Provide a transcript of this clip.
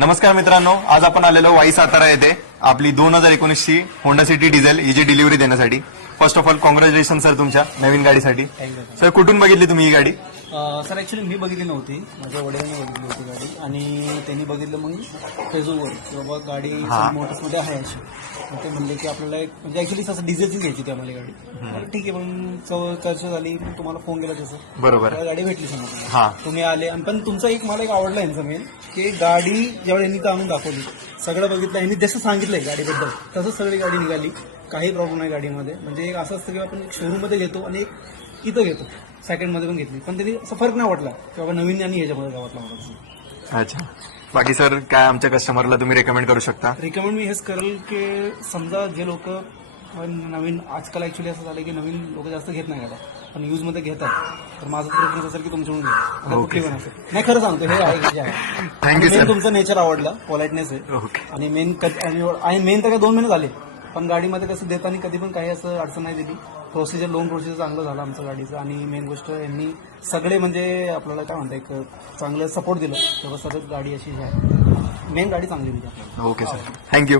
नमस्कार मित्रांनो, आज आपण आलेलो वाई सातारा येथे आपली 2019 ची होंडा सिटी डिझेल हिची डिलिव्हरी देण्यासाठी. First of all congratulation sir तुमच्या नवीन गाडीसाठी. सर कुठून बघितली तुम्ही ही गाडी? सर ॲक्च्युली मी बघितली नव्हती, माझ्या वडिलांनी बघितली होती गाडी आणि त्यांनी बघितलं मग फेसबुकवर की बाबा गाडी मोटर्समध्ये आहे अशी. मग ते म्हणले की आपल्याला एक म्हणजे ॲक्च्युली असं डिझेलचीच घ्यायची होती आम्हाला गाडी. तर ठीक आहे, मग चर्चा झाली, मग तुम्हाला फोन केला तसं. बरोबर. मला गाडी भेटली समोर, तुम्ही आले. आणि पण तुमचा एक मला एक आवडला यांचं मेन की गाडी जेव्हा यांनी आणून दाखवली, सगळं बघितलं यांनी जसं सांगितलंय गाडीबद्दल तसंच सगळी गाडी निघाली. काही प्रॉब्लेम नाही गाडीमध्ये. म्हणजे एक असं असतं की आपण शोरूममध्ये घेतो आणि एक इथं घेतो, सेकंडमध्ये पण घेतली, पण त्यांनी असं फरक नाही वाटला की बाबा नवीन आणि ह्याच्यामध्ये काय वाटला मला. अच्छा, बाकी सर काय आमच्या कस्टमरला तुम्ही रेकमेंड करू शकता? रिकमेंड मी हेच करेल की समजा जे लोक नवीन, आजकाल ऍक्च्युली असं झालं की नवीन लोक जास्त घेत नाही गाड्या, पण यूजमध्ये घेतात. तर माझं प्रेफरन्स असेल की तुमच्याकडून घ्या, कुठली पण असेल. नाही, खरं सांगतो, हे आहे जे आहे. Thank you sir. तुमचं नेचर आवडलं, पोलाइटनेस आहे. ओके. आणि मेन तर काय 2 महिने झाले, पण गाडीमध्ये कसं देताना कधी पण काही असं अडचण नाही दिली. प्रोसिजर, लोन प्रोसिजर चांगलं झालं आमचं गाडीचं. आणि मेन गोष्ट यांनी सगळे म्हणजे आपल्याला काय म्हणतात एक चांगलं सपोर्ट दिलं, तेव्हा सगळं गाडी अशी आहे. मेन गाडी चांगली दिली आपल्याला. Okay sir, thank you.